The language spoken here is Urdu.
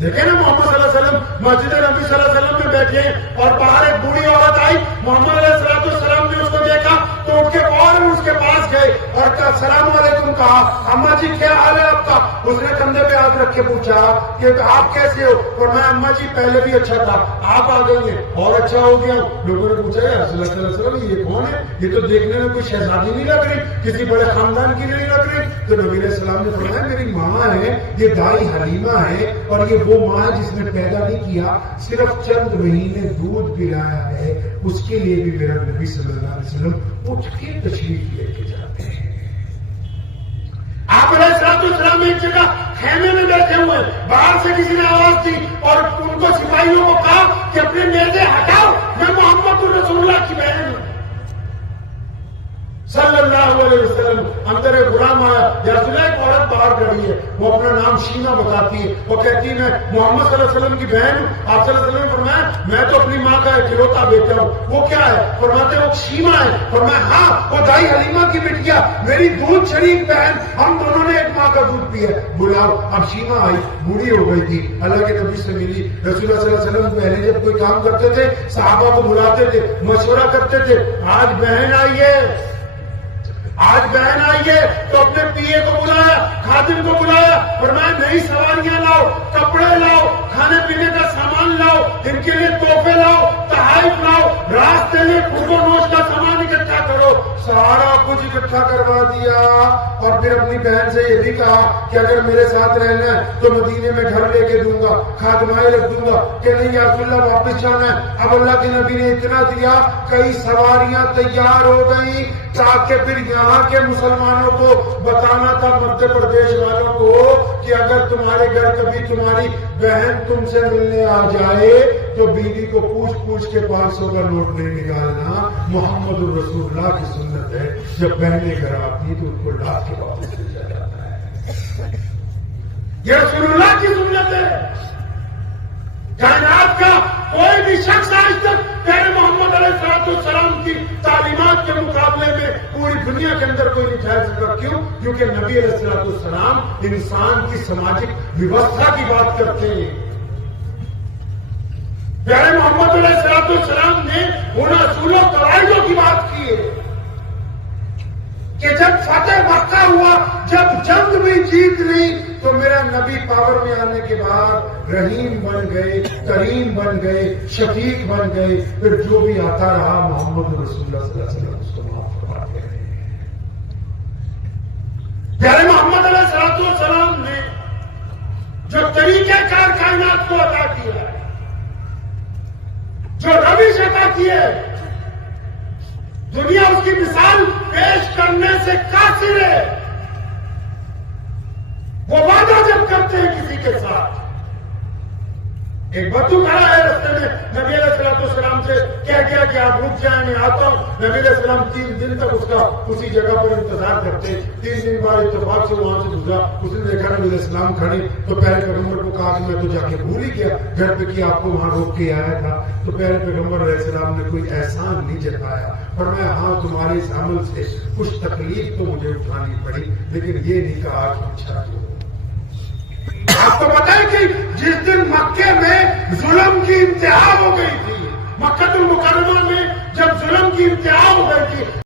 دیکھیں نا محمد صلی اللہ علیہ وسلم مسجد نبی صلی اللہ علیہ وسلم میں بیٹھے ہیں اور باہر ایک بوڑھی عورت آئی، محمد علیہ السلام نے اس کو دیکھا تو اٹھ کے فوراً اس کے پاس گئے اور السلام علیکم کہا، اماں جی کیا حال ہے آپ کا؟ اس نے کندھے پہ ہاتھ رکھ کے پوچھا کہ آپ کیسے ہو؟ اور میں اماں جی پہلے بھی اچھا تھا، آپ آ گئی ہیں اور اچھا ہو گیا ہوں۔ لوگوں نے پوچھا یا رسول اللہ صلی اللہ علیہ وسلم یہ کون ہے؟ یہ تو دیکھنے میں کوئی شہزادی نہیں لگ رہی، کسی بڑے خاندان کی نہیں لگ رہی۔ تو نبی علیہ السلام نے فرمایا میری ماں ہے، یہ دائی حلیمہ ہے، اور یہ وہ ماں ہے جس نے پیدا نہیں کیا، صرف چند مہینے دودھ پلایا ہے، اس کے لیے بھی میرا نبی صلی اللہ علیہ وسلم اٹھ کے تشریف لے کے جاتے ہیں۔ آپ علیہ السلام ایک جگہ خیمے میں بیٹھے ہوئے، باہر سے کسی نے آواز دی اور ان کو سپاہیوں کو کہا کہ اپنے نیزے ہٹاؤ، میں محمد رسول اللہ کی بہن ہوں صلی اللہ علیہ وسلم۔ اندر ایک غلام آیا، یا رسول اللہ ایک عورت باہر کھڑی ہے، وہ اپنا نام شیما بتاتی ہے، وہ کہتی ہے میں محمد صلی اللہ علیہ وسلم کی بہن ہوں۔ آپ صلی اللہ علیہ وسلم نے فرمایا میں تو اپنی ماں کا اکلوتا بیٹا ہوں، وہ کیا ہے؟ فرماتے وہ شیما ہے۔ فرمایا ہاں وہ دائی حلیمہ کی بٹیا، میری دودھ شریک بہن، ہم دونوں نے ایک ماں کا دودھ پیا۔ بلاؤ۔ اب شیما آئی، بوڑھی ہو گئی تھی، اللہ کے نبی سے ملی۔ رسول اللہ صلی اللہ علیہ وسلم پہلے جب کوئی کام کرتے تھے صحابہ کو بلاتے تھے، مشورہ کرتے تھے، آج بہن آئی ہے، آج بہن آئی ہے تو اپنے پیے کو بلایا، خادم کو بلایا، فرمایا نئی سواریاں لاؤ، کپڑے لاؤ، کھانے پینے کا سامان لاؤ، ان کے لیے تحفے لاؤ، تحائف لاؤ، راستے میں پھوٹو نوش کا سامان اکٹھا کرو۔ سارا کچھ اکٹھا کروا دیا اور پھر اپنی بہن سے یہ بھی کہا کہ اگر میرے ساتھ رہنا ہے تو مدینے میں گھر لے کے دوں گا، خادمائیں رکھ دوں گا، کہ نہیں یا رسول اللہ واپس جانا ہے۔ اب اللہ کے نبی نے اتنا دیا، کئی سواریاں تیار ہو گئی تاکہ پھر یہاں کے مسلمانوں کو بتانا تھا، مدھیہ پردیش والوں کو، کہ اگر تمہارے گھر کبھی تمہاری بہن تم سے ملنے آ جائے تو بیوی کو پوچھ کے 500 کا نوٹ نہیں نکالنا، محمد الرسول اللہ کی سنت ہے، جب بہنیں گھر آتی تو ان کو لاکھ کے واپس بھیجا جاتا ہے۔ یہ رسول اللہ کی سنت ہے۔ کائنات کا کوئی بھی شخص آج تک پیارے محمد علیہ السلام کی تعلیمات کے مقابلے میں پوری دنیا کے اندر کوئی نہیں ٹھہر سکتا۔ کیوں؟ کیونکہ نبی علیہ السلام انسان کی سماجک ویوستھا کی بات کرتے ہیں۔ پیارے محمد علیہ السلام نے ان اصول و قواعدوں کی بات کی ہے کہ جب فتح مکہ ہوا، جب جنگ بھی جیت لی تو میرا نبی پاور میں آنے کے بعد رحیم بن گئے، کریم بن گئے، شفیق بن گئے، پھر جو بھی آتا رہا محمد رسول اللہ صلی اللہ علیہ وسلم اس کو معاف فرماتے ہیں۔ پیارے محمد علیہ السلام نے جو طریقہ کار کائنات کو عطا کیا ہے، جو روش عطا کی ہے، دنیا اس کی مثال پیش کرنے سے قاصر ہے۔ وہ وعدہ جب کرتے ہیں کسی کے ساتھ، ایک بدو کھڑا ہے رستے میں، نبی علیہ السلام سے کہہ گیا کہ آپ رک جائیں میں آتا ہوں۔ نبی علیہ السلام 3 دن تک اس کا اسی جگہ پر انتظار کرتے، 3 دن بعد اتفاق سے وہاں سے گزرا، اس نے دیکھا نبی علیہ السلام کھڑے تو پیارے پیغمبر کو کہا کہ میں تو جا کے بھول ہی گیا گھر پہ کہ آپ کو وہاں روک کے آیا تھا۔ تو پیارے پیغمبر علیہ السلام نے کوئی احسان نہیں جتایا، فرمایا ہاں تمہارے اس عمل سے کچھ تکلیف تو مجھے اٹھانی پڑی، لیکن یہ نہیں کہا کہ اچھا کیوں۔ آپ کو پتا ہے کہ جس دن مکے میں ظلم کی انتہا ہو گئی تھی، مکہ المکرمہ میں جب ظلم کی انتہا ہو گئی تھی،